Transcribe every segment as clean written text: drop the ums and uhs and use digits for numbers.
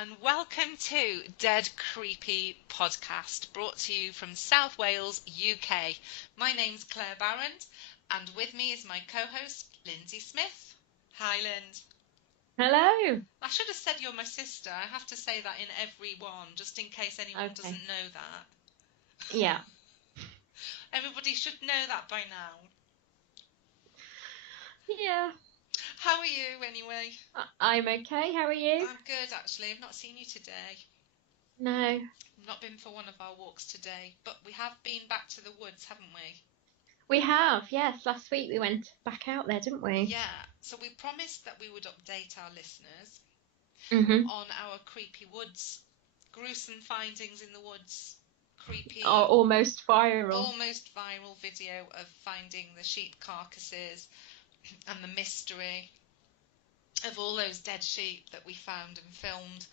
and welcome to Dead Creepy Podcast, brought to you from South Wales, UK. My name's Claire Barrand, and with me is my co-host, Linzi Smith. Hi, Lind. Hello. I should have said you're my sister. I have to say that in every one, just in case anyone doesn't know that. Yeah. Everybody should know that by now. Yeah. How are you, anyway? I'm okay. How are you? I'm good, actually. I've not seen you today. No. I've not been for one of our walks today, but we have been back to the woods, haven't we? We have, yes. Last week we went back out there, didn't we? Yeah. So we promised that we would update our listeners on our creepy woods, gruesome findings in the woods, creepy... almost viral. Almost viral video of finding the sheep carcasses and the mystery of all those dead sheep that we found and filmed.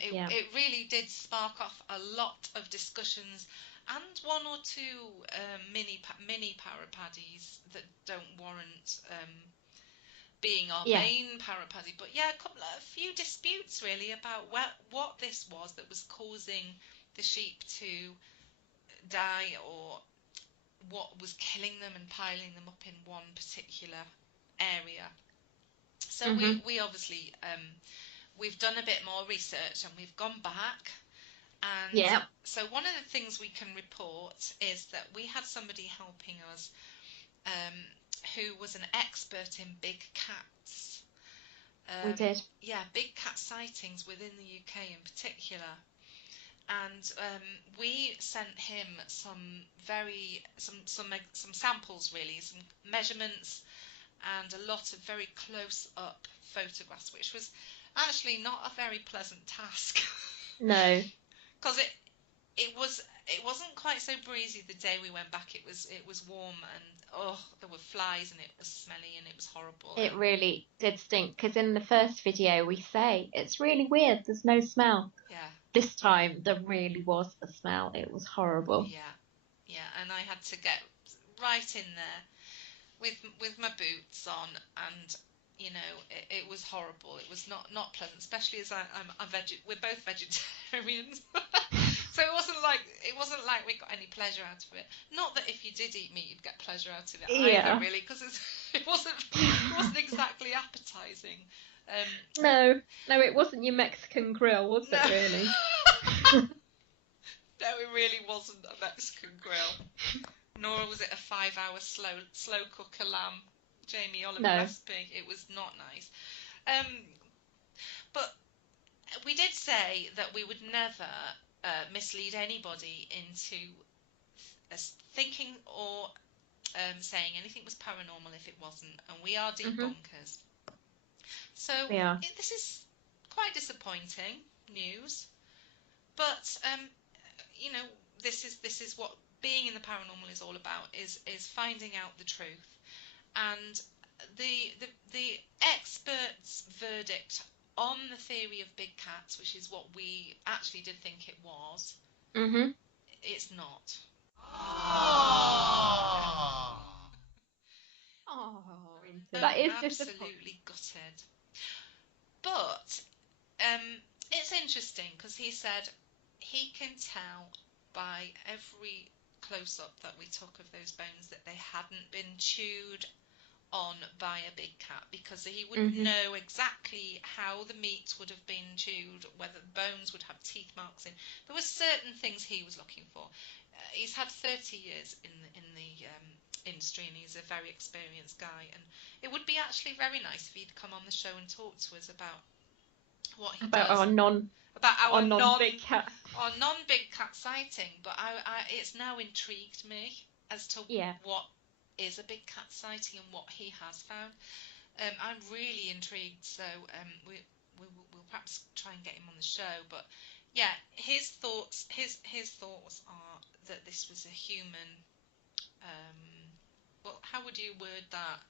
It really did spark off a lot of discussions and one or two mini parapaddies that don't warrant being our main parapaddy. But yeah, a few disputes really about what this was that was causing the sheep to die, or what was killing them and piling them up in one particular area. So we obviously we've done a bit more research and we've gone back, and so one of the things we can report is that we had somebody helping us who was an expert in big cats. We did. Yeah, big cat sightings within the UK in particular. And we sent him some samples, really, some measurements and a lot of very close-up photographs, which was actually not a very pleasant task. No. Because it wasn't quite so breezy the day we went back. It was warm, and there were flies and it was smelly and it was horrible. It really did stink, because in the first video we say it's really weird, there's no smell. Yeah. This time there really was a smell. It was horrible. Yeah, and I had to get right in there with my boots on, and you know it was horrible. It was not pleasant, especially as we're both vegetarians. So it wasn't like we got any pleasure out of it. Not that if you did eat meat you'd get pleasure out of it either, really, because it wasn't exactly appetizing. No, it wasn't your Mexican grill, was it, really? No, it really wasn't a Mexican grill. Nor was it a 5-hour slow cooker lamb Jamie Oliver recipe. It was not nice. But we did say that we would never mislead anybody into thinking or saying anything was paranormal if it wasn't, and we are debunkers. So this is quite disappointing news, but you know, this is what being in the paranormal is all about, is finding out the truth. And the experts' verdict on the theory of big cats, which is what we actually did think it was, it's not. That is absolutely gutted. But it's interesting, because he said he can tell by every close-up that we took of those bones that they hadn't been chewed on by a big cat, because he wouldn't know exactly how the meat would have been chewed, whether the bones would have teeth marks in. There were certain things he was looking for. He's had 30 years in the industry, and he's a very experienced guy, and it would be actually very nice if he'd come on the show and talk to us about what he does. Our non-big cat. Our non-big cat sighting. But it's now intrigued me as to what is a big cat sighting and what he has found. I'm really intrigued, so we'll perhaps try and get him on the show. But yeah, his thoughts are that this was a human. Well, how would you word that?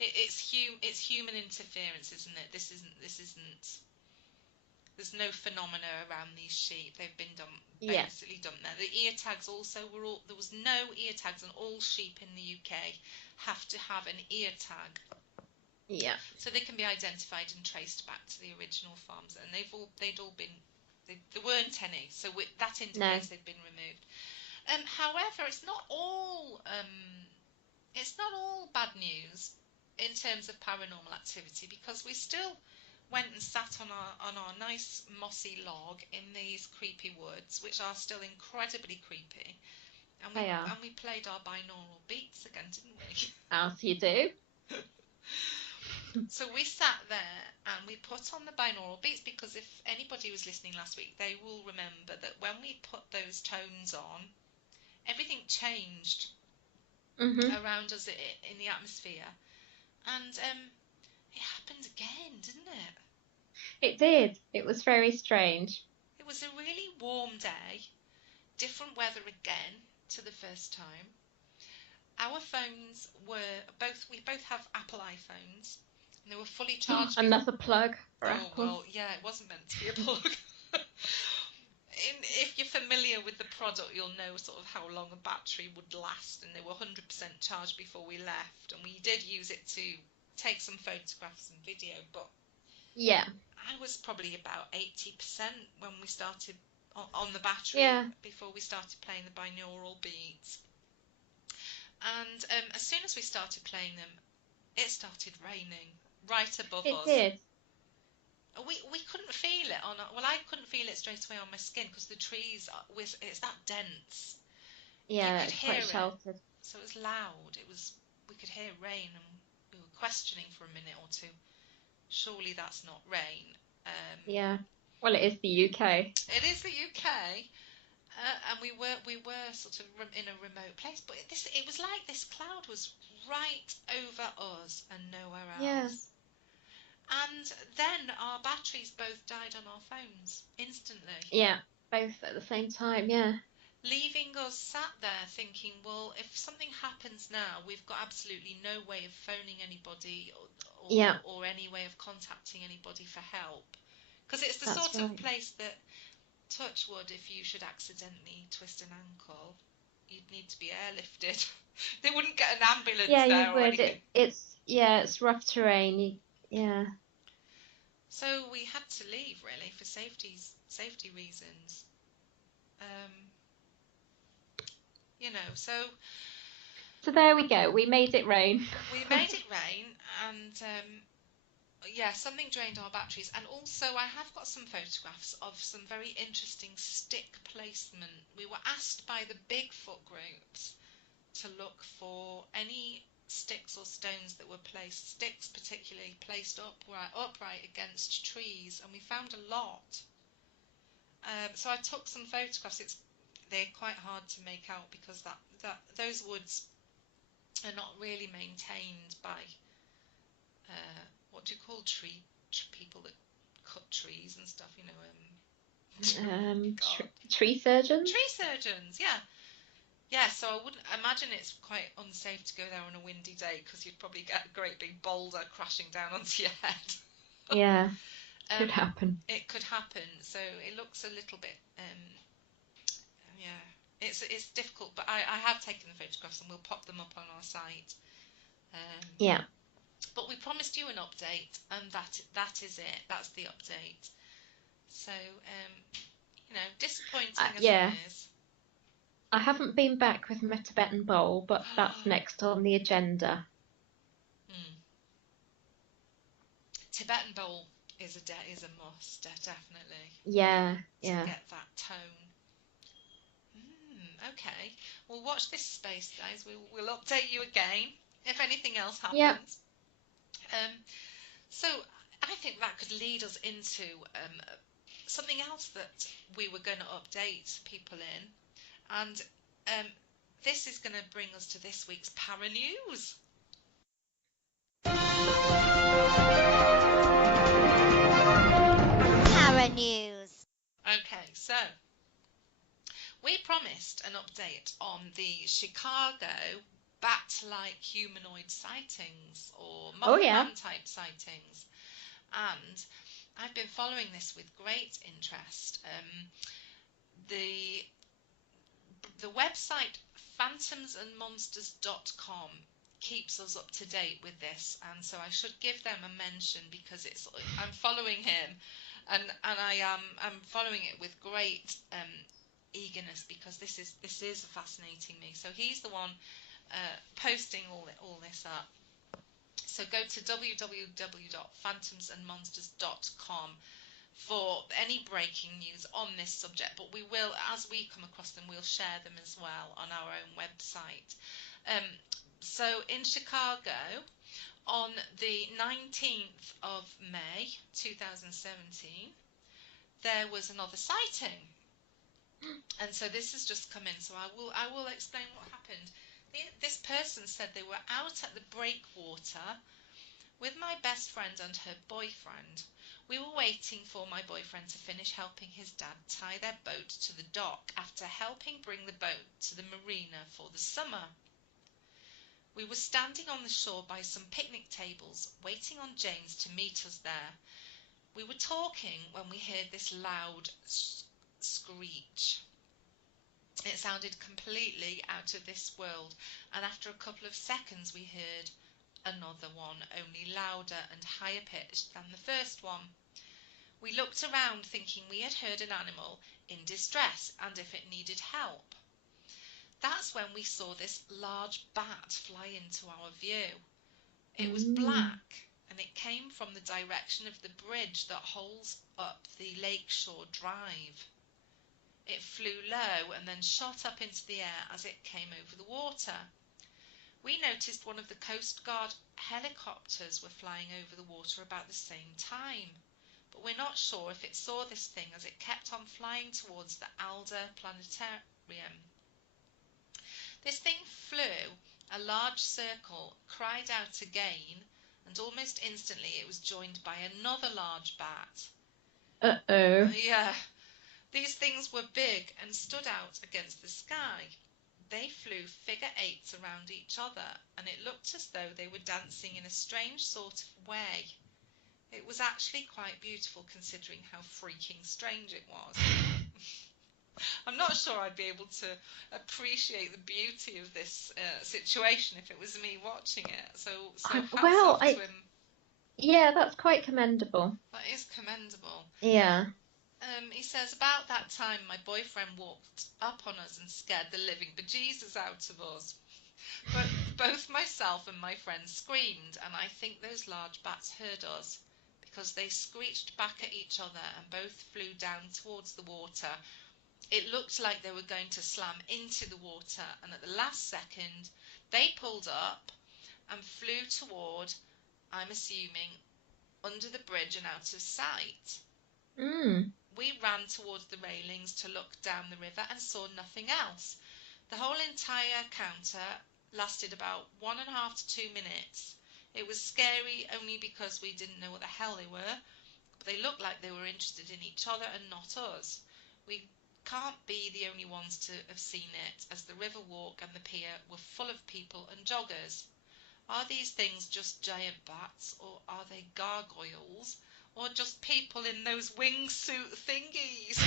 It's human interference, isn't it? This isn't. There's no phenomena around these sheep. They've been basically dumped there. The ear tags also there was no ear tags, and all sheep in the UK have to have an ear tag Yeah. So they can be identified and traced back to the original farms, and they'd all been, there weren't any, so that indicates they'd been removed. However, it's not all bad news in terms of paranormal activity, because we still went and sat on our nice mossy log in these creepy woods, which are still incredibly creepy, and we played our binaural beats again, didn't we? As you do. So we sat there and we put on the binaural beats, because if anybody was listening last week, they will remember that when we put those tones on, everything changed around us in the atmosphere, and it happened again, didn't it? It did. It was very strange. It was a really warm day, different weather again to the first time. Our phones we both have Apple iPhones, and they were fully charged. Another plug for Apple. Well, yeah, it wasn't meant to be a plug. If you're familiar with the product, you'll know sort of how long a battery would last, and they were 100% charged before we left, and we did use it to take some photographs and video, but yeah, I was probably about 80% when we started on the battery before we started playing the binaural beats. And as soon as we started playing them, it started raining right above us. It did. We couldn't feel it I couldn't feel it straight away on my skin, because the trees it's that dense. Yeah, it's quite sheltered. So it was loud. We could hear rain, and we were questioning for a minute or two. Surely that's not rain. Yeah. Well, it is the UK. It is the UK. And we were sort of in a remote place, but it was like this cloud was right over us and nowhere else. Yeah. And then our batteries both died on our phones instantly. Yeah, both at the same time, yeah. Leaving us sat there thinking, well, if something happens now, we've got absolutely no way of phoning anybody or any way of contacting anybody for help. Because it's the sort of place that, touch wood, if you should accidentally twist an ankle, you'd need to be airlifted. They wouldn't get an ambulance there. Yeah, you would. It's rough terrain. Yeah. So we had to leave, really, for safety reasons. So there we go. We made it rain. We made it rain, and something drained our batteries. And also, I have got some photographs of some very interesting stick placement. We were asked by the Bigfoot groups to look for any sticks or stones that were placed, sticks particularly, placed upright against trees, and we found a lot. So I took some photographs. They're quite hard to make out, because those woods are not really maintained by what do you call people that cut trees and stuff, tree surgeons? Tree surgeons, yeah. Yeah, so I wouldn't imagine it's quite unsafe to go there on a windy day, because you'd probably get a great big boulder crashing down onto your head. Yeah, could happen. It could happen. So it looks a little bit, it's difficult. But I have taken the photographs, and we'll pop them up on our site. Yeah. But we promised you an update, and that is it. That's the update. So, disappointing as it is. I haven't been back with my Tibetan bowl, but that's next on the agenda. Tibetan bowl is a must, definitely. Yeah, to get that tone. Okay. Well, watch this space, guys. We'll update you again if anything else happens. Yep. So I think that could lead us into something else that we were going to update people in, and this is going to bring us to this week's Para News. Para News. Okay, so we promised an update on the Chicago bat-like humanoid sightings, or Mothman-type sightings, and I've been following this with great interest. The website phantomsandmonsters.com keeps us up to date with this, and so I should give them a mention, because I'm following him, and I'm following it with great eagerness, because this is fascinating me. So he's the one posting all this up. So go to www.phantomsandmonsters.com for any breaking news on this subject, but we will, as we come across them, we'll share them as well on our own website. So in Chicago, on the 19th of May 2017, there was another sighting. And so this has just come in, so I will explain what happened. This person said they were out at the breakwater with my best friend and her boyfriend. We were waiting for my boyfriend to finish helping his dad tie their boat to the dock after helping bring the boat to the marina for the summer. We were standing on the shore by some picnic tables, waiting on James to meet us there. We were talking when we heard this loud screech. It sounded completely out of this world, and after a couple of seconds we heard another one, only louder and higher pitched than the first one. We looked around thinking we had heard an animal in distress and if it needed help. That's when we saw this large bat fly into our view. It was black, and it came from the direction of the bridge that holds up the Lakeshore Drive. It flew low and then shot up into the air as it came over the water. We noticed one of the Coast Guard helicopters were flying over the water about the same time, but we're not sure if it saw this thing as it kept on flying towards the Alder Planetarium. This thing flew a large circle, cried out again, and almost instantly it was joined by another large bat. Uh-oh. Yeah. These things were big and stood out against the sky. They flew figure eights around each other, and it looked as though they were dancing in a strange sort of way. It was actually quite beautiful, considering how freaking strange it was. I'm not sure I'd be able to appreciate the beauty of this situation if it was me watching it. So hats off to him. Yeah, that's quite commendable. That is commendable. Yeah. He says, about that time my boyfriend walked up on us and scared the living bejesus out of us. But both myself and my friend screamed, and I think those large bats heard us, because they screeched back at each other and both flew down towards the water. It looked like they were going to slam into the water, and at the last second they pulled up and flew toward, I'm assuming, under the bridge and out of sight. We ran towards the railings to look down the river and saw nothing else. The whole entire encounter lasted about 1.5 to 2 minutes. It was scary only because we didn't know what the hell they were, but they looked like they were interested in each other and not us. We can't be the only ones to have seen it, as the river walk and the pier were full of people and joggers. Are these things just giant bats, or are they gargoyles, or just people in those wingsuit thingies?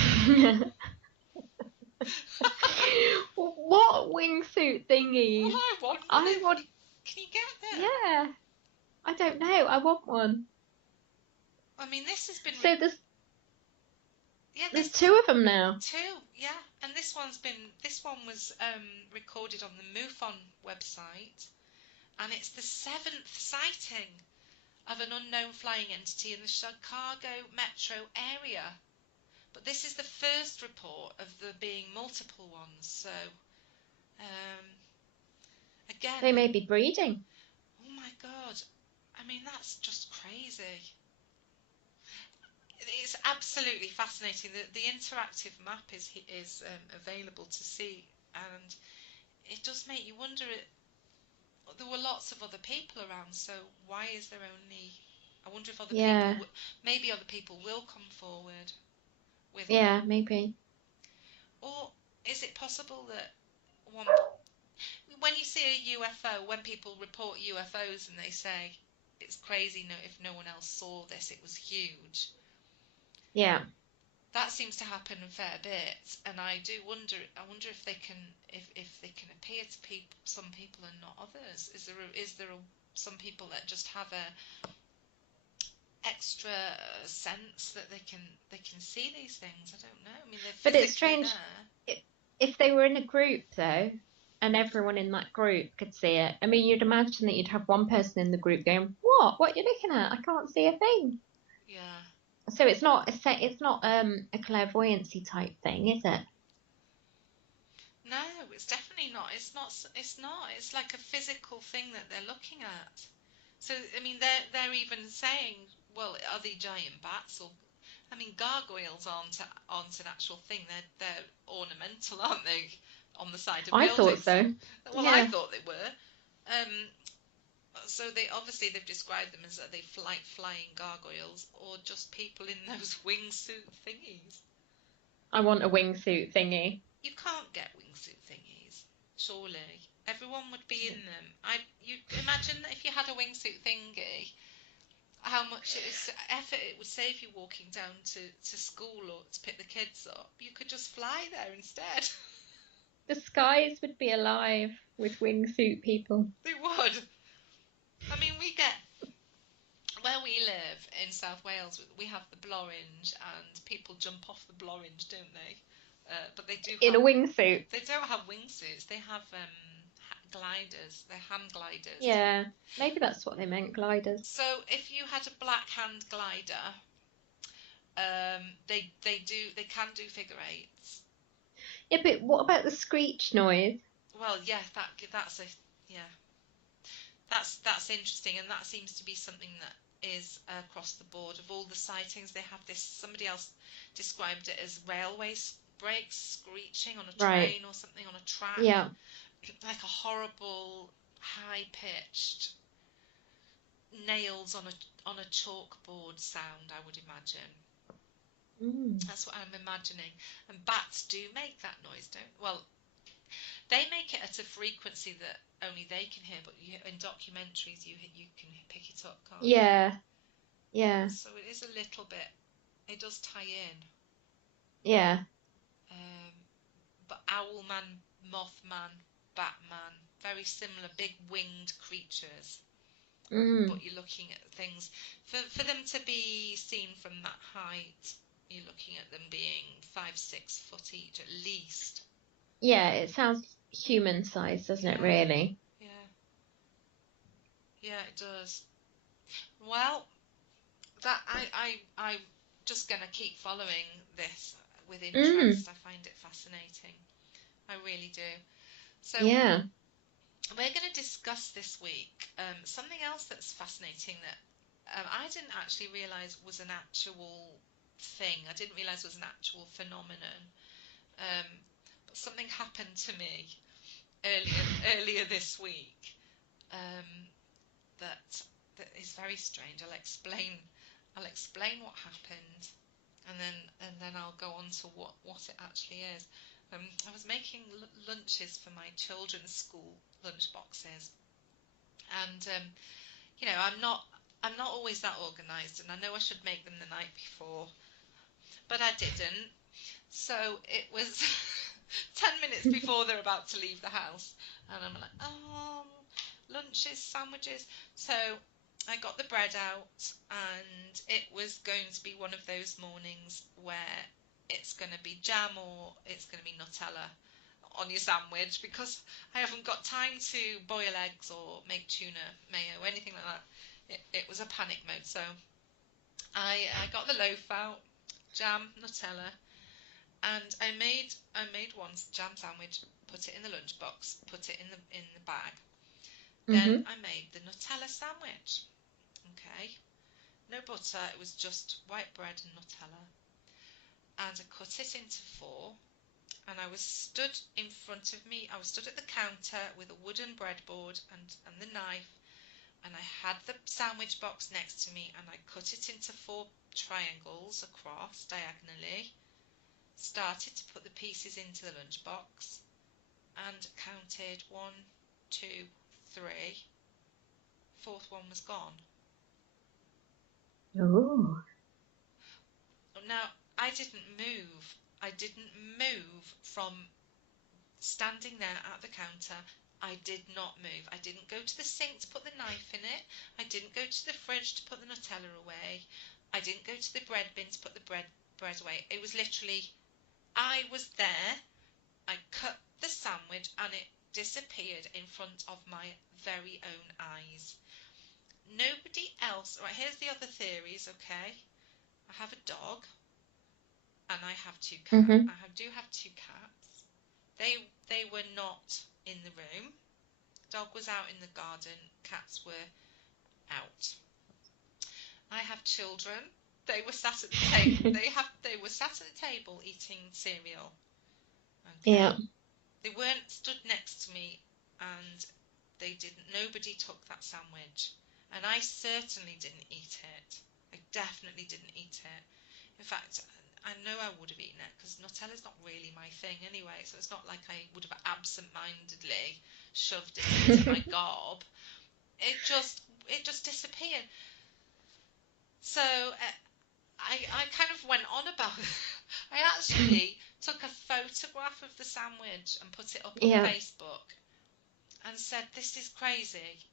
What wingsuit thingies? Well, I want. Can you get them? Yeah. I don't know. I want one. I mean, this has been. So there's 2 of them now. 2, yeah. And this one was recorded on the MUFON website, and it's the 7th sighting of an unknown flying entity in the Chicago metro area. But this is the first report of there being multiple ones, so again... They may be breeding. Oh my God. I mean, that's just crazy. It's absolutely fascinating. The interactive map is available to see, and it does make you wonder... There were lots of other people around, so why is there only... I wonder if other people... Maybe other people will come forward with... Yeah, maybe. Or is it possible that when you see a UFO, when people report UFOs and they say it's crazy if no one else saw this, it was huge. Yeah. that seems to happen a fair bit, and I do wonder. I wonder if they can, if they can appear to people, some people and not others. Is there some people that just have a extra sense that they can see these things? I don't know. I mean, they're But it's physically strange there. if they were in a group though, and everyone in that group could see it. I mean, you'd imagine that you'd have one person in the group going, "What? What are you looking at? I can't see a thing." Yeah. So it's not a clairvoyancy type thing, is it? No, it's definitely not. It's not. It's not. It's like a physical thing that they're looking at. So I mean, they're even saying, well, are they giant bats or? I mean, gargoyles aren't an actual thing. They're ornamental, aren't they, on the side of I thought buildings? so. Well, I Yeah. thought they were. So they've described them as are they flying gargoyles or just people in those wingsuit thingies? I want a wingsuit thingy. You can't get wingsuit thingies, surely. Everyone would be in them. You imagine if you had a wingsuit thingy, how much effort it would save you walking down to school or to pick the kids up. You could just fly there instead. The skies would be alive with wingsuit people. They would. I mean, where we live in South Wales, we have the Blorenge, and people jump off the Blorenge, don't they? But they do In have. a wingsuit. They don't have wingsuits. They have gliders. They're hand gliders. Yeah, maybe that's what they meant, gliders. So if you had a black hand glider, they can do figure eights. Yeah, but what about the screech noise? Well, yeah, yeah, that's interesting, and that seems to be something that is across the board of all the sightings. They have this. Somebody else described it as railway brakes screeching on a train or something on a track. Yeah. Like a horrible, high-pitched nails on a chalkboard sound, I would imagine. That's what I'm imagining. And bats do make that noise, well, they make it at a frequency that only they can hear, but in documentaries you can pick it up, can't you? Yeah. So it is a little bit. It does tie in. Yeah. But Owlman, Mothman, Batman, very similar, big winged creatures. But you're looking at things for them to be seen from that height. You're looking at them being 5-6 foot each at least. Yeah, it sounds human sized, doesn't it, really? Yeah, it does. Well, that I'm just gonna keep following this with interest. I find it fascinating. I really do. So yeah, we're going to discuss this week something else that's fascinating that I didn't actually realise was an actual thing. I didn't realise was an actual phenomenon. But something happened to me earlier this week that is very strange. I'll explain what happened, and then I'll go on to what it actually is. I was making lunches for my children's school lunch boxes, and I'm not always that organised, and I know I should make them the night before, but I didn't. So it was 10 minutes before they're about to leave the house, and I'm like, lunches, sandwiches. So I got the bread out, and it was going to be one of those mornings where it's going to be jam or it's going to be Nutella on your sandwich, because I haven't got time to boil eggs or make tuna mayo, anything like that. It was a panic mode. So I got the loaf out, jam, Nutella, and I made one jam sandwich, put it in the lunchbox, put it in the bag. Then I made the Nutella sandwich. Okay, no butter, it was just white bread and Nutella. And I cut it into 4, and I was stood in front of me. I was stood at the counter with a wooden breadboard and the knife, and I had the sandwich box next to me, and I cut it into 4 triangles across diagonally, started to put the pieces into the lunchbox, and counted 1, 2, 3. 4th one was gone. Oh. Now, I didn't move. I didn't move from standing there at the counter. I did not move. I didn't go to the sink to put the knife in it. I didn't go to the fridge to put the Nutella away. I didn't go to the bread bin to put the bread away. It was literally, I was there. I cut the sandwich and it disappeared in front of my very own eyes. Nobody else. Right, here's the other theories, okay? I have a dog and I have two cats. Mm-hmm. I do have two cats. They were not in the room. Dog was out in the garden. Cats were out. I have children. They were sat at the table. They were sat at the table eating cereal. Okay. Yeah. They weren't stood next to me, and nobody took that sandwich. And I certainly didn't eat it. I definitely didn't eat it. In fact, I know I would have eaten it because Nutella's not really my thing anyway, so it's not like I would have absent-mindedly shoved it into my gob. It just disappeared. So I kind of went on about it. I actually took a photograph of the sandwich and put it up on Facebook and said, "This is crazy.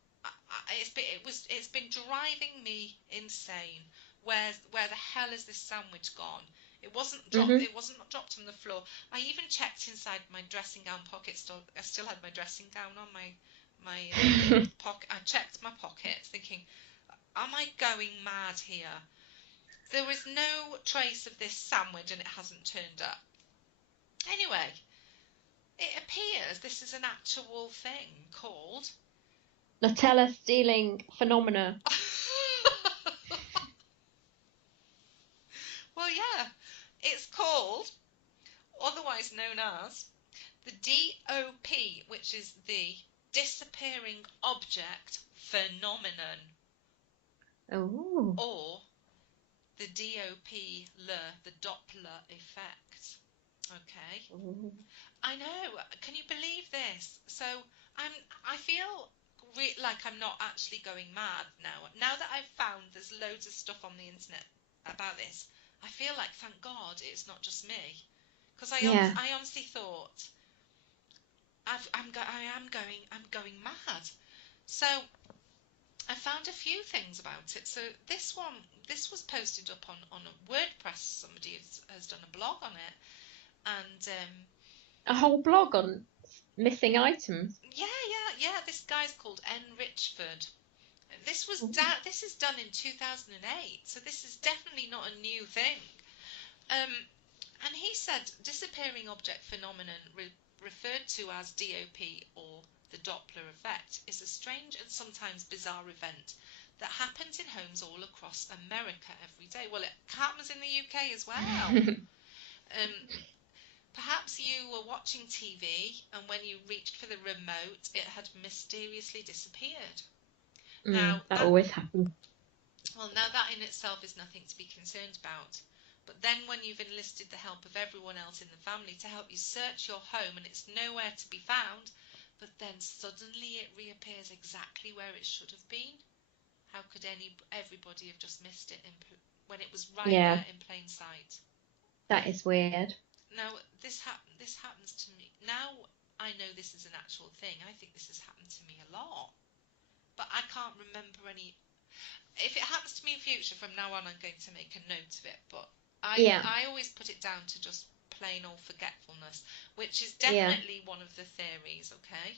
It's been driving me insane. Where the hell is this sandwich gone? It wasn't dropped. Mm-hmm. It wasn't dropped on the floor. I even checked inside my dressing gown pocket. I still had my dressing gown on my pocket. I checked my pockets, thinking, am I going mad here? There was no trace of this sandwich, and it hasn't turned up. Anyway, it appears this is an actual thing called Nutella stealing phenomena. Well, yeah, it's called, otherwise known as, the DOP, which is the disappearing object phenomenon. Oh. Or the the Doppler effect. Okay. Ooh. I know. Can you believe this? So I feel like I'm not actually going mad now. Now that I've found there's loads of stuff on the internet about this, I feel like, thank God, it's not just me, because I honestly thought I'm going mad. So I found a few things about it. So this was posted up on a WordPress. Somebody has done a blog on it, and a whole blog on missing items. Yeah. This guy's called N. Richford. This is done in 2008, so this is definitely not a new thing. And he said disappearing object phenomenon, referred to as DOP or the Doppler effect, is a strange and sometimes bizarre event that happens in homes all across America every day. Well, it happens in the UK as well. Perhaps you were watching TV, and when you reached for the remote, it had mysteriously disappeared. Now that always happens. Well, now that in itself is nothing to be concerned about. But then when you've enlisted the help of everyone else in the family to help you search your home and it's nowhere to be found, but then suddenly it reappears exactly where it should have been. How could everybody have just missed it when it was right there in plain sight? That is weird. Now, this happens to me. Now I know this is an actual thing. I think this has happened to me a lot. But I can't remember any. If it happens to me in future, from now on, I'm going to make a note of it. But I always put it down to just plain old forgetfulness, which is definitely one of the theories, okay?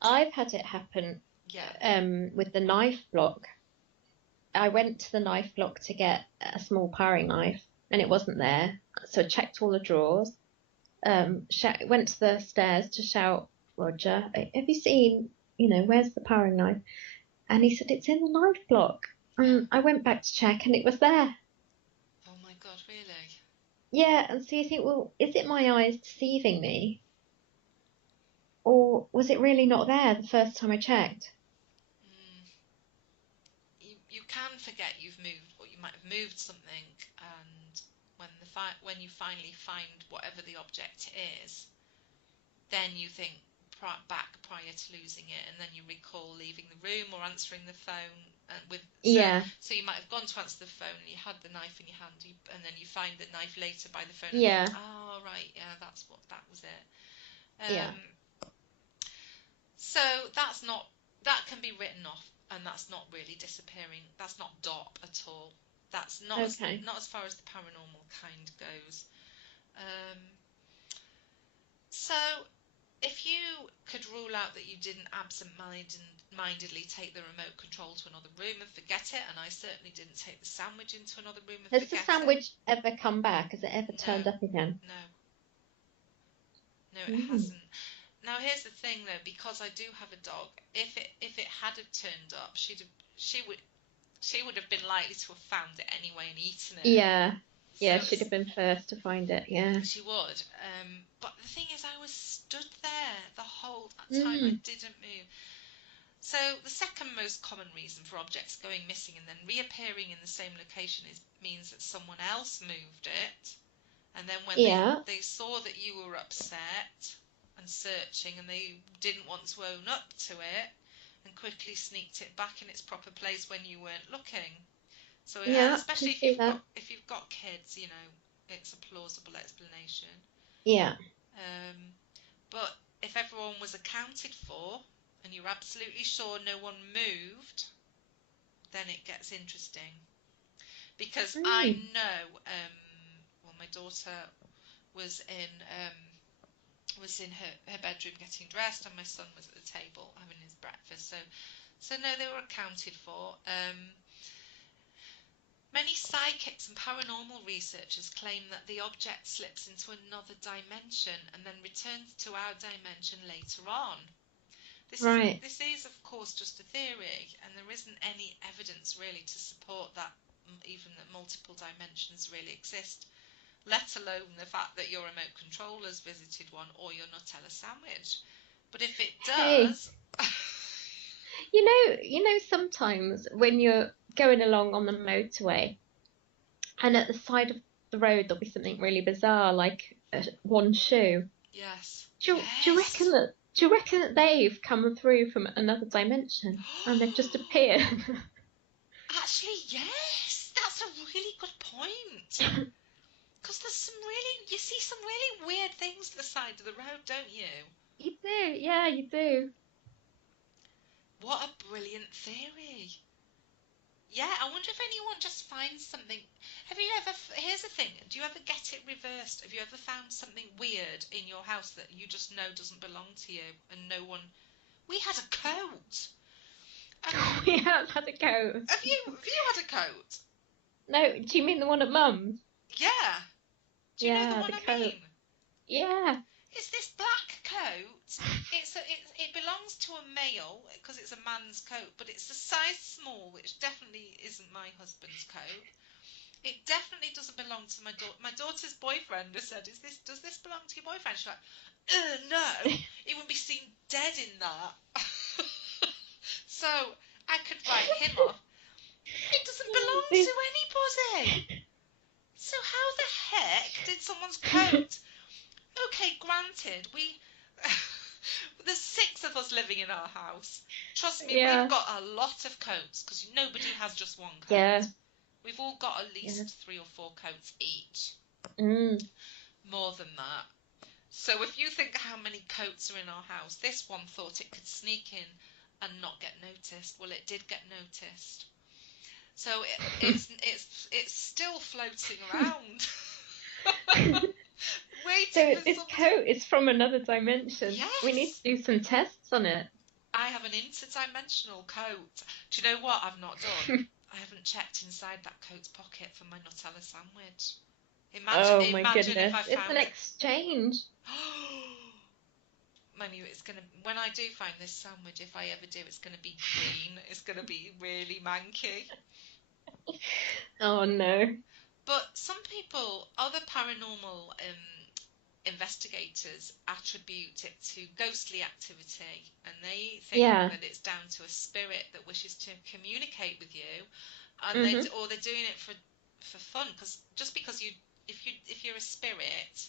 I've had it happen with the knife block. I went to the knife block to get a small paring knife, and it wasn't there. So I checked all the drawers, went to the stairs to shout, Roger, have you seen, where's the paring knife? And he said, it's in the knife block. And I went back to check, and it was there. Oh my God, really? Yeah, and so you think, well, is it my eyes deceiving me? Or was it really not there the first time I checked? You can forget you've moved, or you might have moved something, and when you finally find whatever the object is, then you think back prior to losing it, and then you recall leaving the room or answering the phone and Yeah. so you might have gone to answer the phone and you had the knife in your hand, and then you find the knife later by the phone. Yeah. And think, oh right, yeah, that was it. Yeah. So that can be written off, and that's not really disappearing. That's not DOP at all. That's not as far as the paranormal kind goes. So if you could rule out that you didn't absent-mindedly take the remote control to another room and forget it, and I certainly didn't take the sandwich into another room and forget it. Has the sandwich ever come back? Has it ever turned up again? No, it hasn't. Now here's the thing though, because I do have a dog, if it had have turned up, she would have been likely to have found it anyway and eaten it. Yeah. Yeah, so she'd have been first to find it, yeah. She would. But the thing is, I was stood there the whole time. I didn't move. So the second most common reason for objects going missing and then reappearing in the same location means that someone else moved it. And then when they saw that you were upset and searching, and they didn't want to own up to it, and quickly sneaked it back in its proper place when you weren't looking. So especially if you've got kids, you know, it's a plausible explanation. Yeah. But if everyone was accounted for and you're absolutely sure no one moved, then it gets interesting. Because I know, my daughter was in her bedroom getting dressed, and my son was at the table having his breakfast. So no, they were accounted for. Many psychics and paranormal researchers claim that the object slips into another dimension and then returns to our dimension later on. This is, of course, just a theory, and there isn't any evidence really to support that, even that multiple dimensions really exist, let alone the fact that your remote controller's visited one or your Nutella sandwich. But if it does... You know, sometimes when you're going along on the motorway and at the side of the road there'll be something really bizarre, like one shoe. Yes. Do you reckon that they've come through from another dimension and they've just appeared? Actually, yes. That's a really good point. Because you see some really weird things at the side of the road, don't you? You do, yeah, you do. What a brilliant theory. Yeah, I wonder if anyone just finds something. Here's the thing, do you ever get it reversed? Have you ever found something weird in your house that you just know doesn't belong to you, and no one... We had a coat. We have had a coat. Have you had a coat? No, do you mean the one at Mum's? Yeah. Do you know the one I mean? Yeah. It's this black coat. It belongs to a male because it's a man's coat, but it's a size small, which definitely isn't my husband's coat. It definitely doesn't belong to my daughter. My daughter's boyfriend has said, does this belong to your boyfriend? She's like, no, he wouldn't be seen dead in that. So I could write him off. It doesn't belong to anybody. So how the heck did someone's coat... Okay, granted, there's 6 of us living in our house. Trust me, we've got a lot of coats, because nobody has just one coat. Yeah. We've all got at least 3 or 4 coats each. More than that. So if you think how many coats are in our house, this one thought it could sneak in and not get noticed. Well, it did get noticed. So it's still floating around. So this coat is from another dimension. Yes. We need to do some tests on it. I have an interdimensional coat. Do you know what I've not done? I haven't checked inside that coat's pocket for my Nutella sandwich. Imagine goodness. If I found... It's an exchange. When I do find this sandwich, if I ever do, it's going to be green. It's going to be really manky. Oh no. But some people, other paranormal investigators, attribute it to ghostly activity, and they think that it's down to a spirit that wishes to communicate with you, and or they're doing it for fun. Because just because if you're a spirit,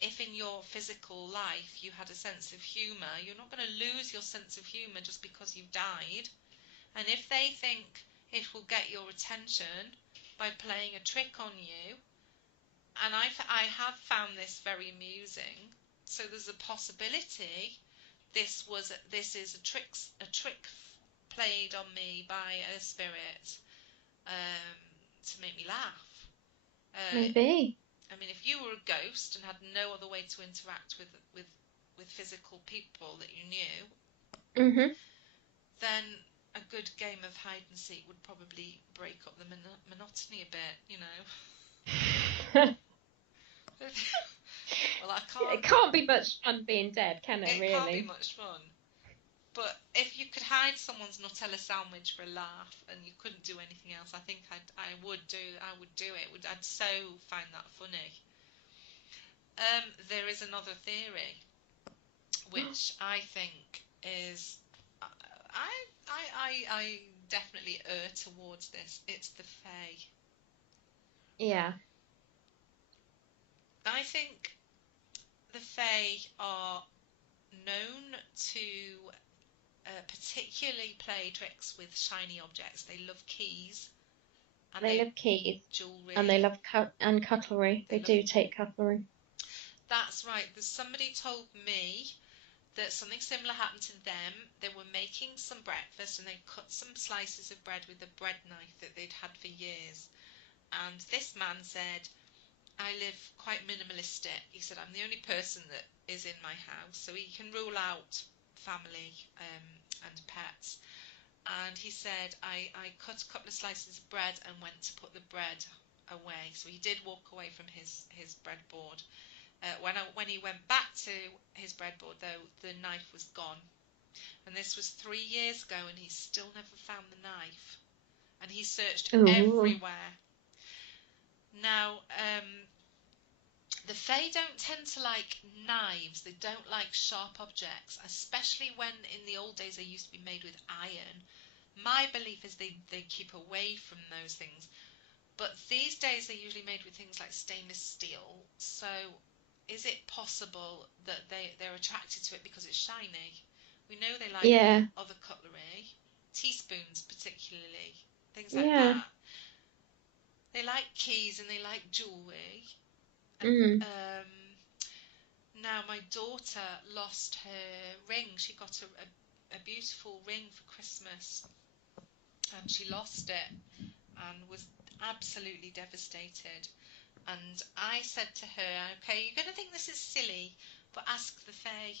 if in your physical life you had a sense of humour, you're not going to lose your sense of humour just because you've died. And if they think it will get your attention by playing a trick on you, and I have found this very amusing, so there's a possibility this is a trick played on me by a spirit to make me laugh. Maybe. I mean, if you were a ghost and had no other way to interact with physical people that you knew, then a good game of hide and seek would probably break up the monotony a bit, you know. Well, I can't. It can't be much fun being dead, can it? Really? It can't be much fun. But if you could hide someone's Nutella sandwich for a laugh and you couldn't do anything else, I think I would do it. I'd so find that funny. There is another theory, which I think is, I definitely err towards this. It's the Fae. Yeah. I think the Fae are known to particularly play tricks with shiny objects. They love keys. And they love keys. Jewellery. And they love cutlery. They do take cutlery. That's right. There's somebody told me that something similar happened to them. They were making some breakfast and they cut some slices of bread with a bread knife that they'd had for years. And this man said, I live quite minimalistic. He said, I'm the only person that is in my house, so he can rule out family and pets. And he said, I cut a couple of slices of bread and went to put the bread away. So he did walk away from his breadboard. When he went back to his breadboard, though, the knife was gone. And this was 3 years ago, and he still never found the knife. And he searched everywhere. Now, the Fae don't tend to like knives. They don't like sharp objects, especially when in the old days they used to be made with iron. My belief is they keep away from those things. But these days they're usually made with things like stainless steel. So is it possible that they're attracted to it because it's shiny? We know they like other cutlery, teaspoons particularly, things like that. They like keys and they like jewellery. Now my daughter lost her ring. She got a beautiful ring for Christmas and she lost it and was absolutely devastated. And I said to her, okay, you're going to think this is silly, but ask the Fae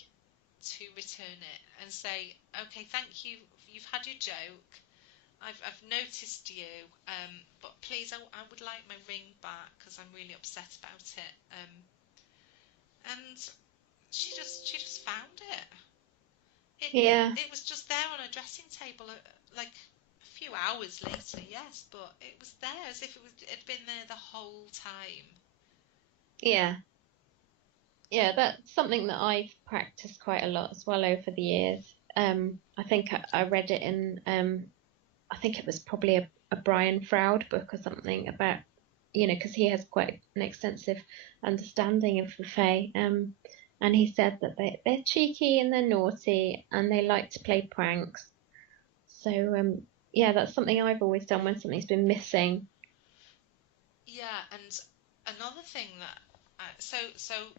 to return it and say, okay, thank you, you've had your joke, I've noticed you, but please, I would like my ring back because I'm really upset about it. And she just found it. It was just there on a dressing table, like a few hours later, yes, but it was there as if it had been there the whole time. Yeah, that's something that I've practiced quite a lot as well over the years. I think I read it in, I think it was probably a Brian Froud book or something about, because he has quite an extensive understanding of the Fae. And he said that they're cheeky and they're naughty and they like to play pranks. So, that's something I've always done when something's been missing. Yeah, and another thing that so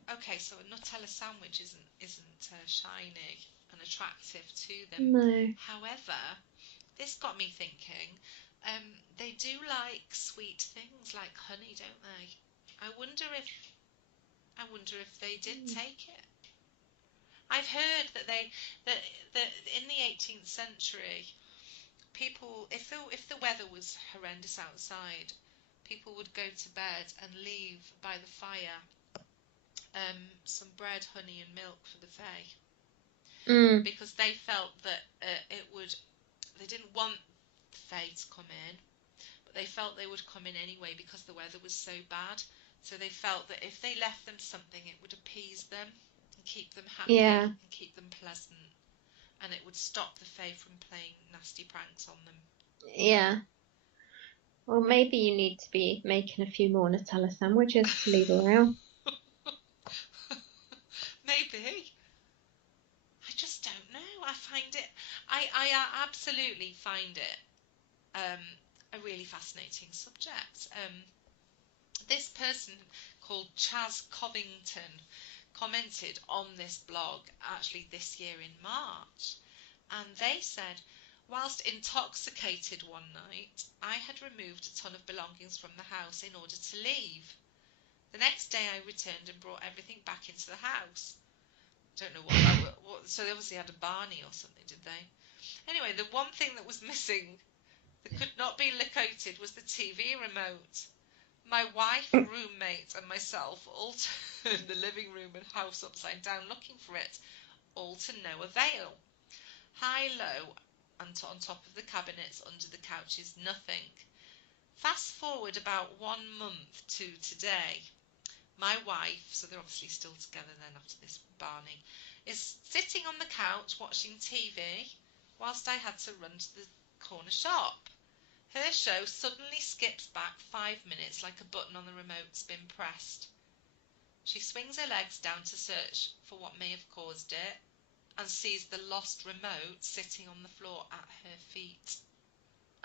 a Nutella sandwich isn't shiny and attractive to them. No. However, this got me thinking. They do like sweet things like honey, don't they? I wonder if they did take it. I've heard that in the 18th century, people, if the weather was horrendous outside, people would go to bed and leave by the fire some bread, honey, and milk for the Fae, because they felt that they didn't want the Fae to come in, but they felt they would come in anyway because the weather was so bad. So they felt that if they left them something, it would appease them and keep them happy and keep them pleasant, and it would stop the Fae from playing nasty pranks on them. Yeah. Well, maybe you need to be making a few more Nutella sandwiches to leave around. Maybe. I just don't know. I I absolutely find it a really fascinating subject. This person called Chaz Covington commented on this blog actually this year in March, and they said, whilst intoxicated one night, I had removed a ton of belongings from the house in order to leave. The next day I returned and brought everything back into the house. Don't know what that was. So they obviously had a Barney or something, did they? Anyway, the one thing that was missing that could not be located was the TV remote. My wife, roommate, and myself all turned the living room and house upside down looking for it, all to no avail. High, low, and on top of the cabinets, under the couches, nothing. Fast forward about 1 month to today. My wife, so they're obviously still together then after this Barney, is sitting on the couch watching TV whilst I had to run to the corner shop. Her show suddenly skips back 5 minutes like a button on the remote's been pressed. She swings her legs down to search for what may have caused it and sees the lost remote sitting on the floor at her feet.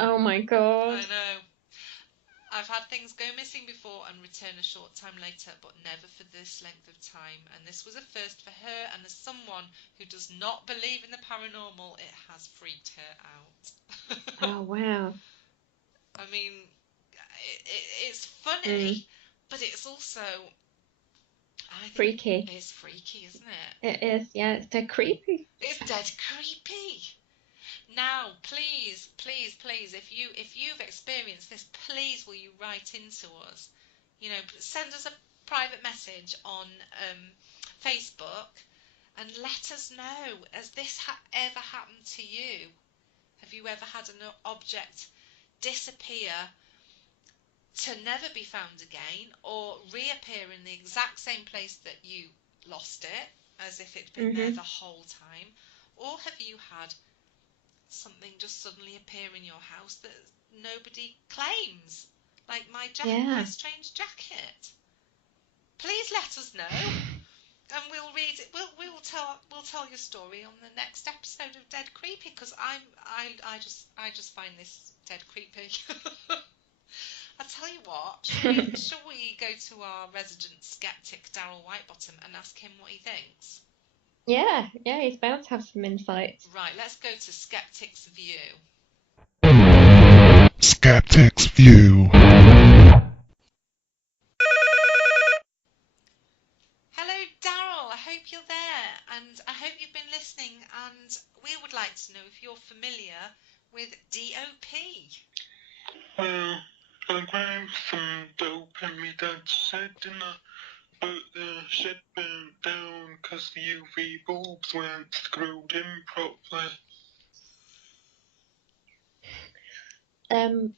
Oh my God. I know. I've had things go missing before and return a short time later, but never for this length of time. And this was a first for her, and as someone who does not believe in the paranormal, it has freaked her out. Oh, wow. I mean, it's funny, but it's also... I think freaky. It's freaky, isn't it? It is, yeah. It's dead creepy. It's dead creepy. Now, please, if you've experienced this, please will you write into us? You know, send us a private message on Facebook and let us know. Has this ever happened to you? Have you ever had an object disappear to never be found again, or reappear in the exact same place that you lost it, as if it'd been there the whole time? Or have you had something just suddenly appear in your house that nobody claims, like my strange jacket? Please let us know, and we'll read it. We'll tell your story on the next episode of Dead Creepy, because I just find this dead creepy. I'll tell you what, shall we go to our resident skeptic, Daryl Whitebottom, and ask him what he thinks? Yeah, he's bound to have some insights. Right, let's go to Skeptic's View. Skeptic's View. Hello, Daryl. I hope you're there, and I hope you've been listening, and we would like to know if you're familiar with DOP. Well, I grabbed some dope in me dad's shed, didn't I? But the shed burnt down because the UV bulbs weren't screwed in properly. Okay.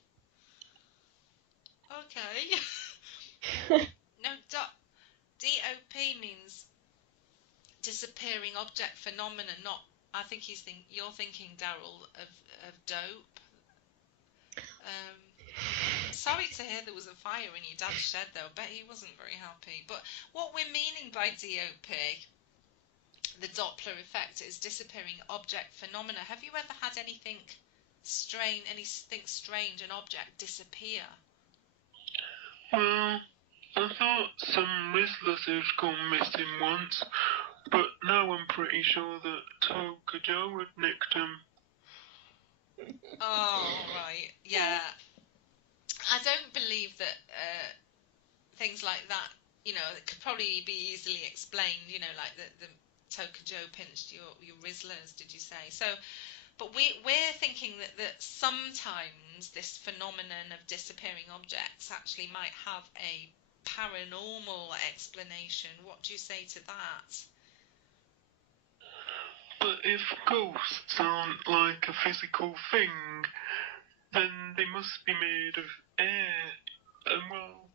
No, DOP means disappearing object phenomena, not... I think you're thinking, Daryl, of dope. Sorry to hear there was a fire in your dad's shed, though. I bet he wasn't very happy. But what we're meaning by DOP, the Doppler effect, is disappearing object phenomena. Have you ever had anything strange, an object disappear? Well, I thought some Rizzlers had gone missing once, but now I'm pretty sure that Toka Joe had nicked them. Oh, right. Yeah. I don't believe that things like that, it could probably be easily explained, like the Toka Joe pinched your Rizzlers, did you say? So, but we're thinking that sometimes this phenomenon of disappearing objects actually might have a paranormal explanation. What do you say to that? But if ghosts aren't like a physical thing, then they must be made of air. And well,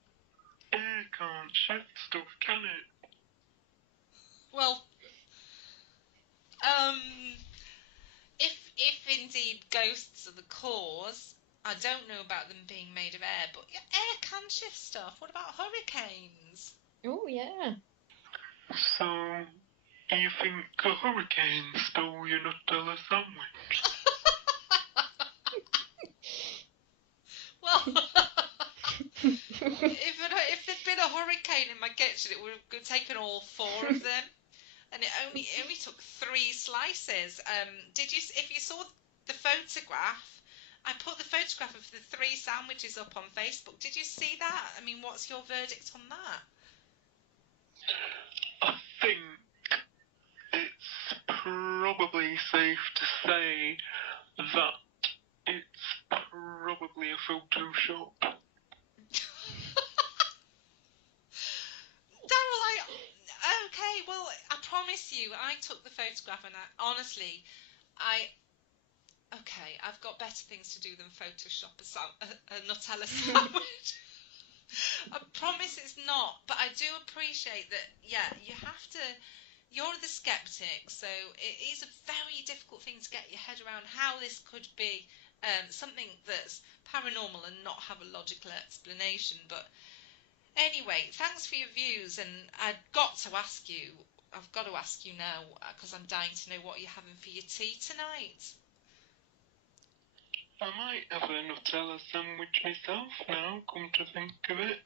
air can't shift stuff, can it? Well, if indeed ghosts are the cause, I don't know about them being made of air, but air can shift stuff. What about hurricanes? Oh, yeah. So, Do you think a hurricane stole your Nutella sandwich? Well, if there'd been a hurricane in my kitchen, it would have taken all 4 of them, and it only took 3 slices. If you saw the photograph, I put the photograph of the 3 sandwiches up on Facebook. Did you see that? I mean, what's your verdict on that? I think it's probably safe to say that it's probably a Photoshop. Daryl, okay, well, I promise you, I took the photograph, and I've got better things to do than Photoshop a Nutella sandwich. I promise it's not, but I do appreciate that, yeah, you're the skeptic, so it is a very difficult thing to get your head around how this could be something that's paranormal and not have a logical explanation. But anyway, thanks for your views, and I've got to ask you now, because I'm dying to know what you're having for your tea tonight. I might have a Nutella sandwich myself now, come to think of it.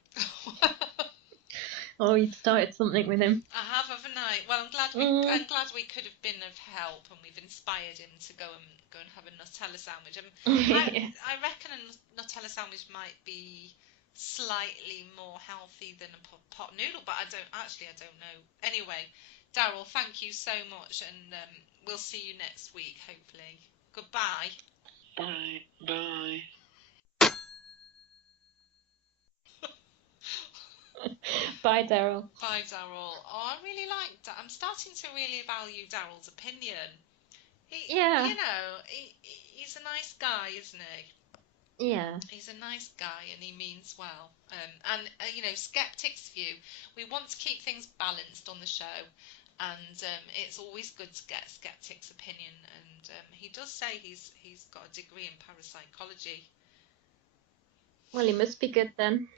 Oh, you started something with him. I have, haven't I? Well, I'm glad we could have been of help, and we've inspired him to go and have a Nutella sandwich. I reckon a Nutella sandwich might be slightly more healthy than a pot noodle, but I don't know. Anyway, Daryl, thank you so much, and we'll see you next week, hopefully. Goodbye. Bye. Bye, Daryl. Bye, Daryl. Oh, I really like that. I'm starting to really value Daryl's opinion. Yeah. You know, he's a nice guy, isn't he? Yeah. He's a nice guy, and he means well. Skeptics' view. We want to keep things balanced on the show. And it's always good to get skeptics' opinion, and he does say he's got a degree in parapsychology. Well, he must be good then.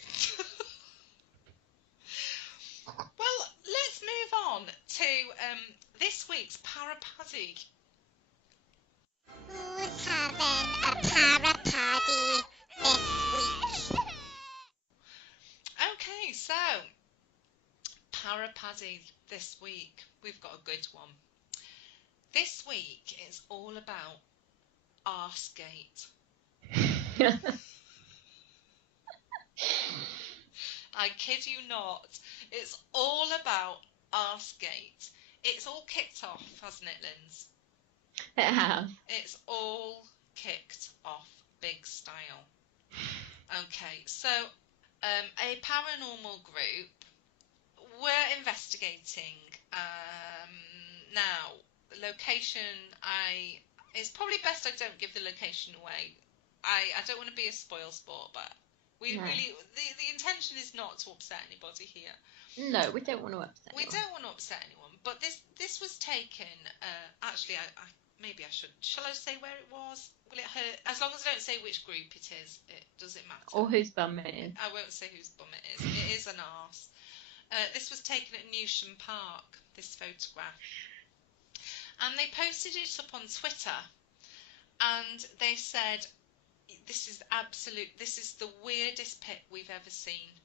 Well, let's move on to this week's Parapaddy. Who's having a Parapaddy this week? Okay, so Parapaddy this week. We've got a good one. This week is all about Arse-Gate. I kid you not. It's all about Arse-Gate. It's all kicked off, hasn't it, Linz? It has. It's all kicked off big style. Okay, so a paranormal group were investigating. Now, the location, it's probably best I don't give the location away. I don't want to be a spoil sport, but the intention is not to upset anybody here. No, we don't want to upset anyone. We don't want to upset anyone, but this was taken, actually, maybe I should. Shall I say where it was? Will it hurt? As long as I don't say which group it is, does it matter? Or whose bum it is. I won't say whose bum it is. It is an arse. This was taken at Newsham Park, this photograph. And they posted it up on Twitter, and they said, this is the weirdest pit we've ever seen.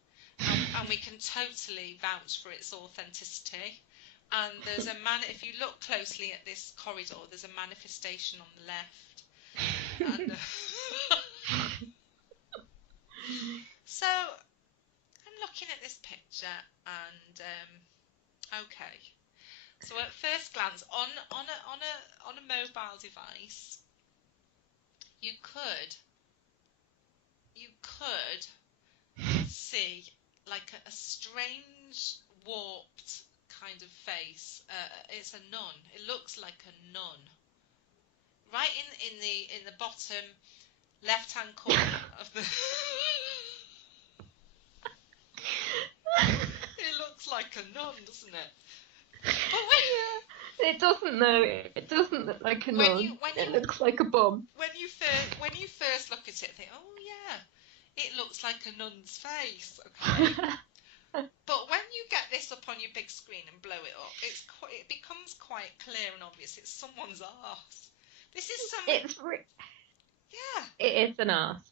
And we can totally vouch for its authenticity. And there's if you look closely at this corridor, there's a manifestation on the left. And, so I'm looking at this picture, and okay. So at first glance, on a mobile device, you could see like a strange warped kind of face. It's a nun. It looks like a nun. Right in the bottom left hand corner of the it looks like a nun, doesn't it? But it doesn't though. It doesn't look like a nun. It looks like a bum. When you first look at it, think, oh yeah, it looks like a nun's face. Okay. But when you get this up on your big screen and blow it up, it becomes quite clear and obvious it's someone's arse. This is something. Yeah. It is an arse.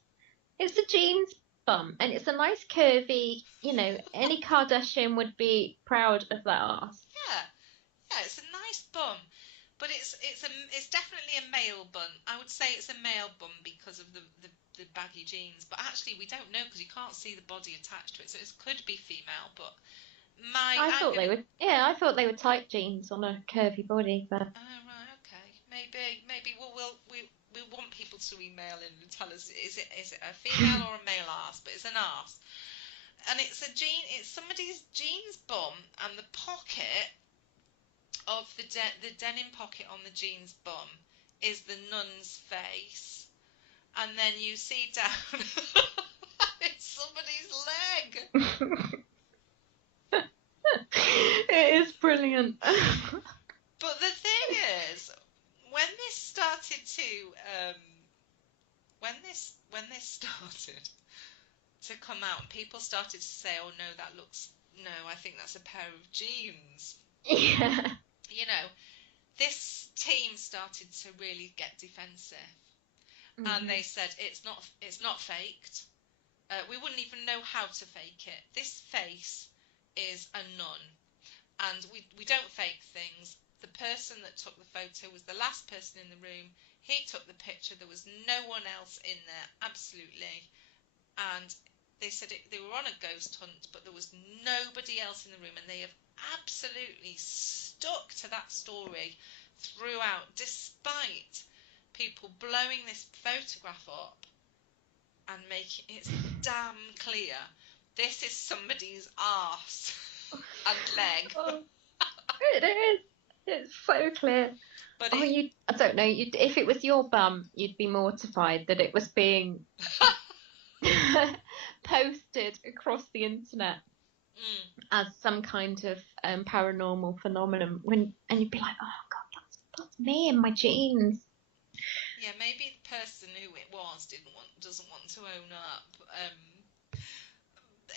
It's a jeans bum, and it's a nice curvy. Any Kardashian would be proud of that arse. Yeah, it's a nice bum, but it's definitely a male bun. I would say it's a male bum because of the baggy jeans, but actually we don't know because you can't see the body attached to it, so it could be female. But I thought they were tight jeans on a curvy body, but. Oh right, okay, maybe we want people to email in and tell us is it a female or a male arse, but it's an arse, and it's somebody's jeans bum, and the pocket of the denim pocket on the jeans bum is the nun's face, and then you see down it's somebody's leg. It is brilliant. But the thing is, when this started to come out, people started to say, "Oh no, I think that's a pair of jeans." Yeah. This team started to really get defensive, and they said it's not faked. We wouldn't even know how to fake it. This face is a nun, and we don't fake things. The person that took the photo was the last person in the room. He took the picture. There was no one else in there, absolutely. And they said they were on a ghost hunt, but there was nobody else in the room. And they have absolutely stuck to that story throughout, despite people blowing this photograph up and making it damn clear this is somebody's arse and leg. Oh, it is. It's so clear. But I don't know. If it was your bum, you'd be mortified that it was being posted across the internet as some kind of paranormal phenomenon. And you'd be like, oh God, that's me in my jeans. Yeah, maybe the person who it was doesn't want to own up.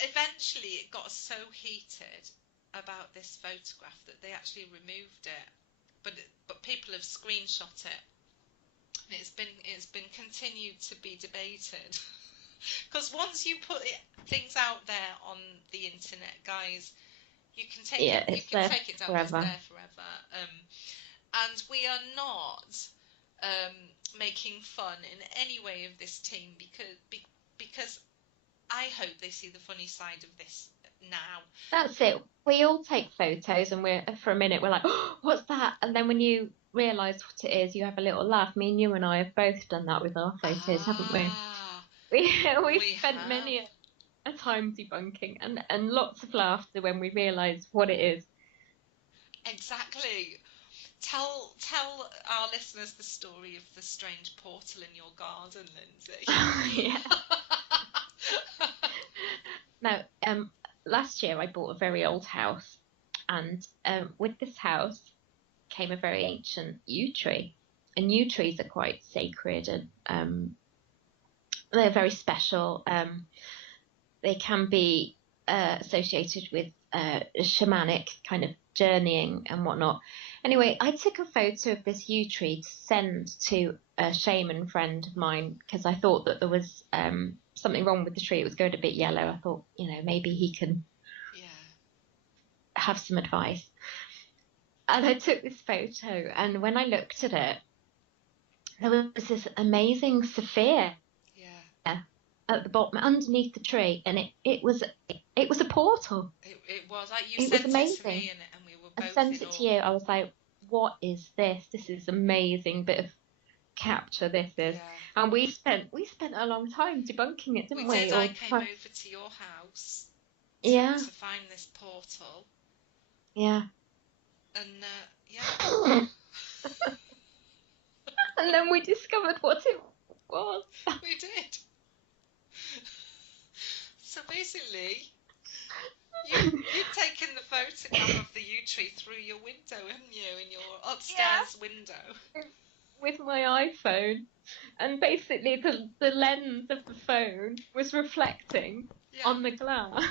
Eventually, it got so heated about this photograph that they actually removed it, but people have screenshot it, and it's been continued to be debated. Because once you put things out there on the internet, guys, you can take it down. It's there forever. And we are not making fun in any way of this team because I hope they see the funny side of this now. That's it. We all take photos and for a minute we're like, oh, what's that? And then when you realise what it is, you have a little laugh. Me and you and I have both done that with our photos, haven't we? We've spent many a time debunking and lots of laughter when we realise what it is. Exactly. Tell our listeners the story of the strange portal in your garden, Lindsay. Yeah. Now, last year I bought a very old house, and with this house came a very ancient yew tree. And yew trees are quite sacred, and they're very special. They can be associated with shamanic kind of journeying and whatnot. Anyway, I took a photo of this yew tree to send to a shaman friend of mine because I thought that there was something wrong with the tree. It was going a bit yellow. I thought, maybe he can have some advice. And I took this photo, and when I looked at it, there was this amazing sapphire at the bottom, underneath the tree, and it was a portal. It was like you sent it to me, and we were both. I sent it to you. I was like, "What is this? This is amazing bit of capture. This is." Yeah. And we spent a long time debunking it, didn't we? We did. I came over to your house. To find this portal. Yeah. And and then we discovered what it was. We did. So basically, you'd taken the photograph of the yew tree through your window, hadn't you, in your upstairs window? With my iPhone, and basically the lens of the phone was reflecting on the glass.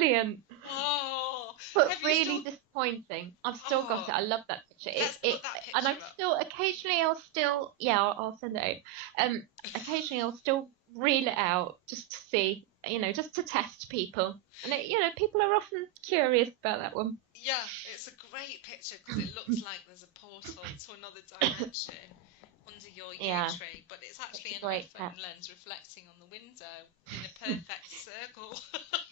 brilliant. Oh, but really disappointing. I've still got it. I love that picture. Let's put that picture and I'm up. still occasionally I'll send it out. Occasionally I'll still reel it out just to see, just to test people. And people are often curious about that one. Yeah, it's a great picture because it looks like there's a portal to another dimension under your yew tree, but it's actually an iPhone lens reflecting on the window in a perfect circle.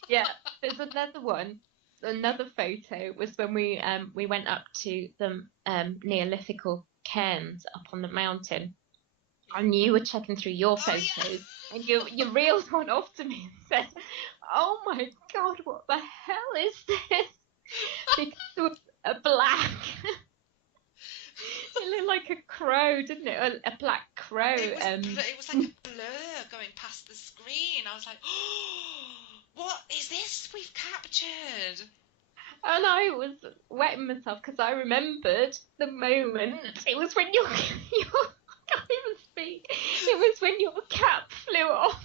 Yeah, there's another one. Another photo was when we went up to the Neolithical cairns up on the mountain, and you were checking through your photos, and you reeled one off to me and said, "Oh my God, what the hell is this?" Because it was a black. It looked like a crow, didn't it? A black crow. It was like a blur going past the screen. I was like, oh, what is this we've captured? And I was wetting myself because I remembered the moment. It was when your I can't even speak. It was when your cap flew off.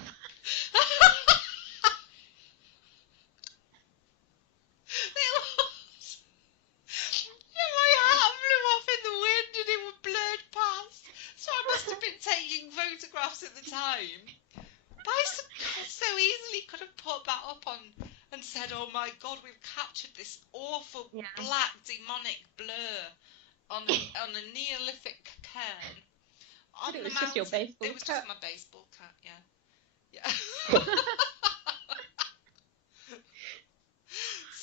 It was. Yeah, my hat flew off in the wind and it was blurred past. So I must have been taking photographs at the time. But I so easily could have put that up on and said, "Oh my God, we've captured this awful black demonic blur on a Neolithic cairn on It the was mountain." just your baseball It was cap. just my baseball cap, yeah.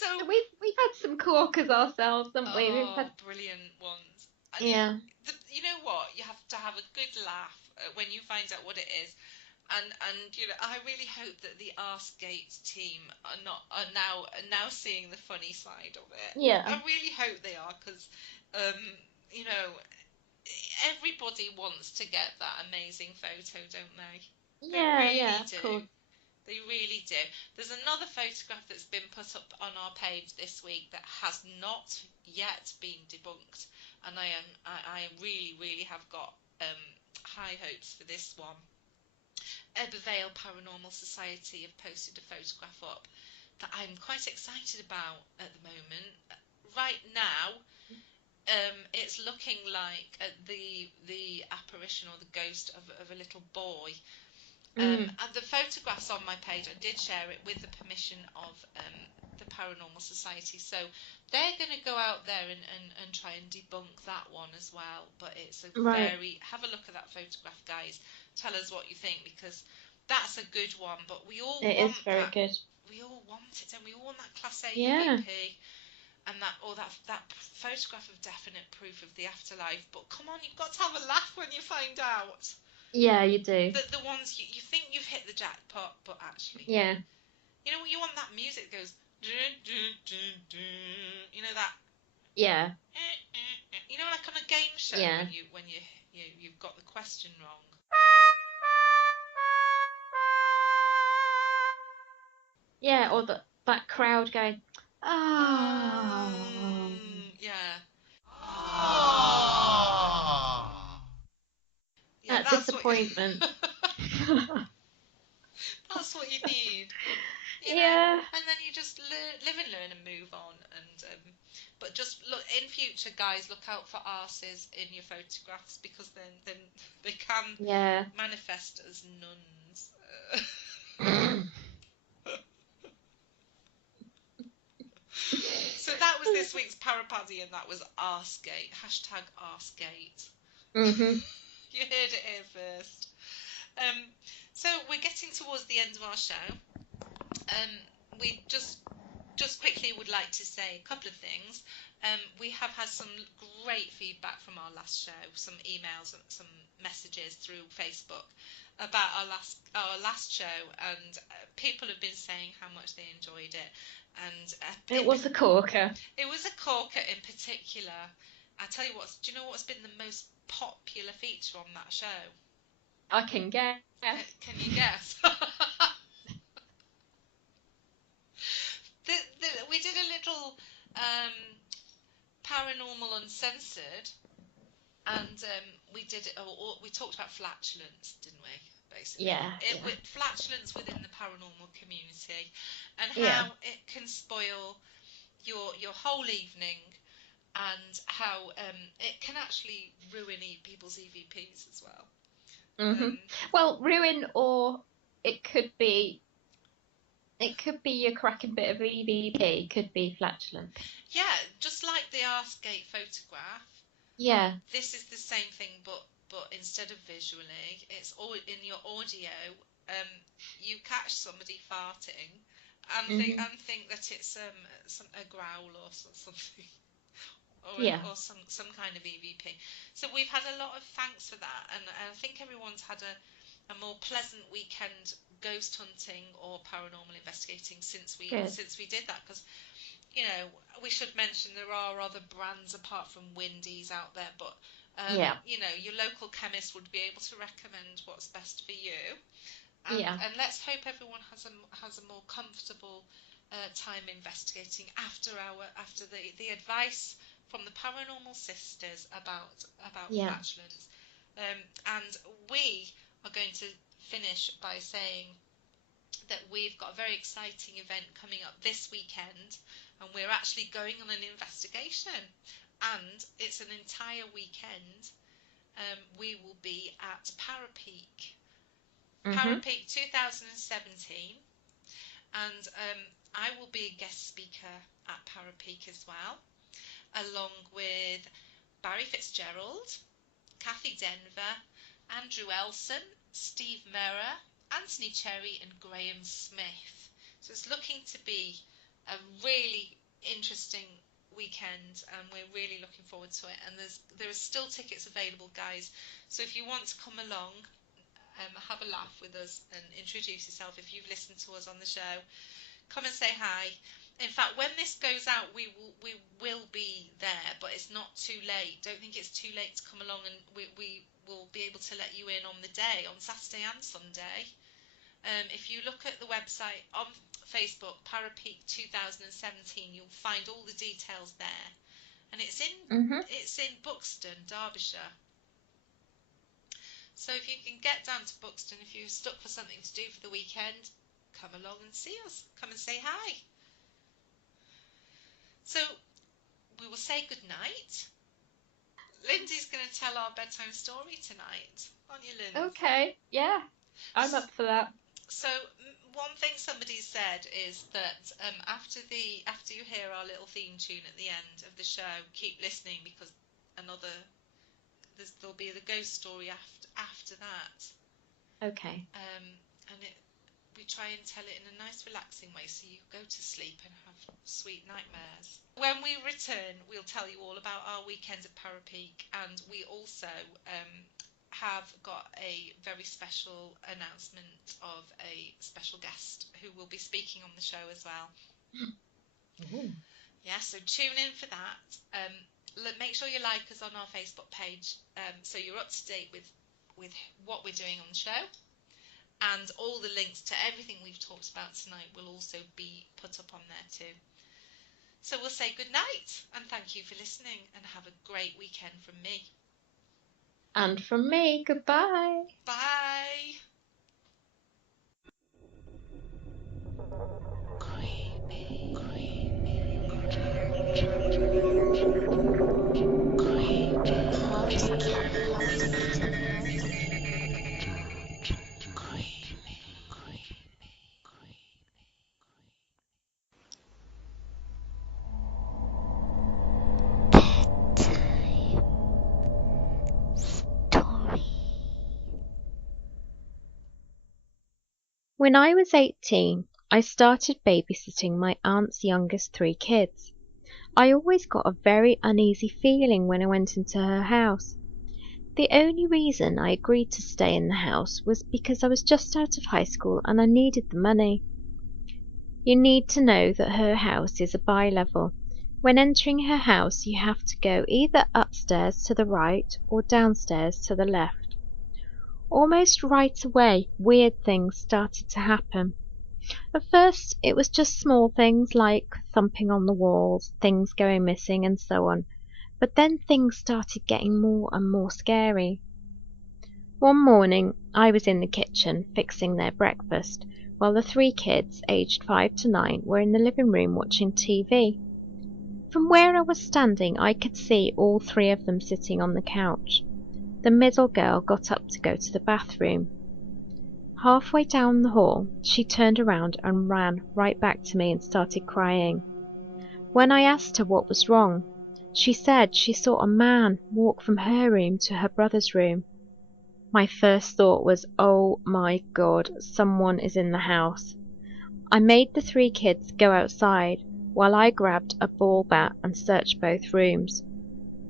So we've had some corkers ourselves, haven't we? We've had brilliant ones. And yeah. You know what? You have to have a good laugh when you find out what it is. And I really hope that the Arse-Gate team are now seeing the funny side of it. Yeah. I really hope they are, because everybody wants to get that amazing photo, don't they? Yeah, they really do. Of course. They really do. There's another photograph that's been put up on our page this week that has not yet been debunked, and I really, really have got high hopes for this one. Ebervale Paranormal Society have posted a photograph up that I'm quite excited about at the moment. Right now, it's looking like the apparition or the ghost of a little boy. And the photographs on my page, I did share it with the permission of the Paranormal Society, so they're going to go out there and try and debunk that one as well. But it's a have a look at that photograph, guys. Tell us what you think, because that's a good one. But we all want is very that. good. We all want it, don't we? All want that Class A EVP, and that photograph of definite proof of the afterlife. But come on, you've got to have a laugh when you find out. Yeah, you do. The ones you think you've hit the jackpot, but actually, yeah. You know, you want that music that goes, dun, dun, dun, dun, you know that. Yeah. You know, like on a game show when you've got the question wrong. Yeah, or that crowd going, oh. Yeah. That disappointment. That's what you need. You know? Yeah. And then you just live and learn and move on. And but just look in future, guys. Look out for arses in your photographs, because then they can manifest as nuns. So that was this week's Parapaddy, and that was Arse-Gate. #Arse-Gate. Mm-hmm. You heard it here first. So we're getting towards the end of our show. We just quickly would like to say a couple of things. We have had some great feedback from our last show, some emails and some messages through Facebook about our last show, and people have been saying how much they enjoyed it. And it was a corker. It was a corker in particular. I tell you what, do you know what's been the most popular feature on that show? I can guess. Can you guess? We did a little Paranormal Uncensored, and we talked about flatulence, didn't we? basically. Yeah. With flatulence within the paranormal community, and how it can spoil your whole evening, and how it can actually ruin people's EVPs as well. Well, ruin, or it could be a cracking bit of EVP, could be flatulence. Yeah, just like the Arse-Gate photograph. Yeah. This is the same thing, but instead of visually, it's all in your audio. You catch somebody farting, and think that it's a growl or something, or some kind of EVP. So we've had a lot of thanks for that, and I think everyone's had a more pleasant weekend ghost hunting or paranormal investigating since we did that, because we should mention there are other brands apart from Windy's out there, but your local chemist would be able to recommend what's best for you. And let's hope everyone has a more comfortable time investigating after the advice from the Paranormal Sisters about flatulence. And we are going to finish by saying that we've got a very exciting event coming up this weekend, and we're actually going on an investigation, and it's an entire weekend. We will be at Parapeak 2017, and I will be a guest speaker at Parapeak as well, along with Barry Fitzgerald, Kathy Denver, Andrew Elson, Steve Merrer, Anthony Cherry and Graham Smith. So it's looking to be a really interesting weekend, and we're really looking forward to it. And there are still tickets available, guys. So if you want to come along, have a laugh with us and introduce yourself. If you've listened to us on the show, come and say hi. In fact, when this goes out, we will be there, but it's not too late. Don't think it's too late to come along, and we will be able to let you in on the day, on Saturday and Sunday. If you look at the website on Facebook, Parapeak 2017, you'll find all the details there, and it's in Buxton, Derbyshire. So if you can get down to Buxton, if you're stuck for something to do for the weekend, come along and see us. Come and say hi. So we will say good night. Lindsay's going to tell our bedtime story tonight, aren't you, Lindsay? Okay, yeah, I'm up for that. So one thing somebody said is that after you hear our little theme tune at the end of the show, keep listening, because there'll be the ghost story after that. Okay. We try and tell it in a nice relaxing way, so you go to sleep and have sweet nightmares. When we return, we'll tell you all about our weekend at Parapeak, and we also have got a very special announcement of a special guest who will be speaking on the show as well. Ooh. Yeah, so tune in for that. Make sure you like us on our Facebook page, so you're up to date with what we're doing on the show. And all the links to everything we've talked about tonight will also be put up on there too. So we'll say good night, and thank you for listening, and have a great weekend from me. And from me, goodbye. Bye. When I was 18, I started babysitting my aunt's youngest 3 kids. I always got a very uneasy feeling when I went into her house. The only reason I agreed to stay in the house was because I was just out of high school and I needed the money. You need to know that her house is a bi-level. When entering her house, you have to go either upstairs to the right or downstairs to the left. Almost right away, weird things started to happen. At first, it was just small things like thumping on the walls, things going missing, and so on. But then things started getting more and more scary. One morning, I was in the kitchen fixing their breakfast, while the 3 kids, aged 5 to 9, were in the living room watching TV. From where I was standing, I could see all 3 of them sitting on the couch. The middle girl got up to go to the bathroom. Halfway down the hall, she turned around and ran right back to me and started crying. When I asked her what was wrong, she said she saw a man walk from her room to her brother's room. My first thought was, oh my God, someone is in the house. I made the 3 kids go outside while I grabbed a ball bat and searched both rooms.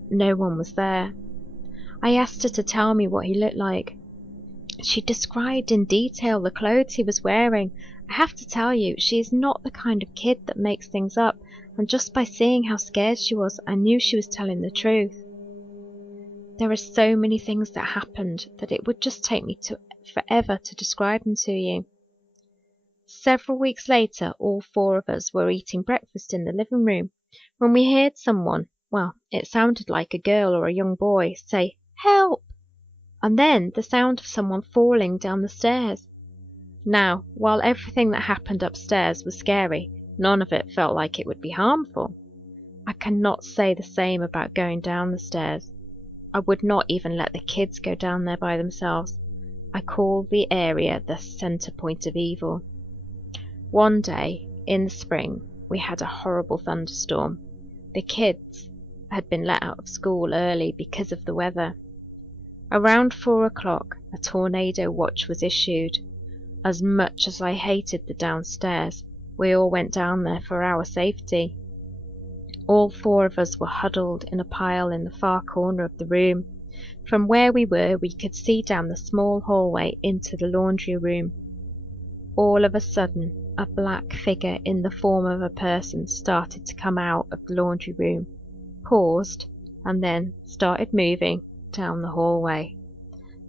No one was there. I asked her to tell me what he looked like. She described in detail the clothes he was wearing. I have to tell you, she is not the kind of kid that makes things up, and just by seeing how scared she was, I knew she was telling the truth. There are so many things that happened that it would just take me forever to describe them to you. Several weeks later, all 4 of us were eating breakfast in the living room when we heard someone, well, it sounded like a girl or a young boy, say, "Help!" and then the sound of someone falling down the stairs. Now, while everything that happened upstairs was scary, none of it felt like it would be harmful. I cannot say the same about going down the stairs. I would not even let the kids go down there by themselves. I call the area the centre point of evil. One day, in the spring, we had a horrible thunderstorm. The kids had been let out of school early because of the weather. Around 4 o'clock, a tornado watch was issued. As much as I hated the downstairs, we all went down there for our safety. All 4 of us were huddled in a pile in the far corner of the room. From where we were, we could see down the small hallway into the laundry room. All of a sudden, a black figure in the form of a person started to come out of the laundry room, paused, and then started moving down the hallway.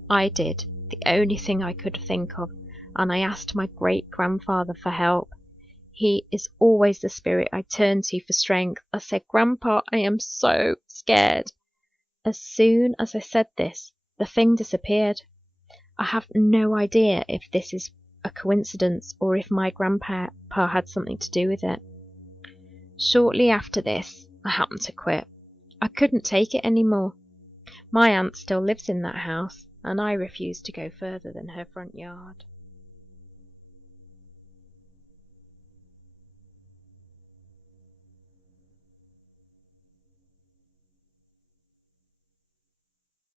I did the only thing I could think of, and I asked my great-grandfather for help. He is always the spirit I turn to for strength. I said, "Grandpa, I am so scared." As soon as I said this, the thing disappeared. I have no idea if this is a coincidence or if my grandpa had something to do with it. Shortly after this, I happened to quit. I couldn't take it anymore. My aunt still lives in that house, and I refused to go further than her front yard.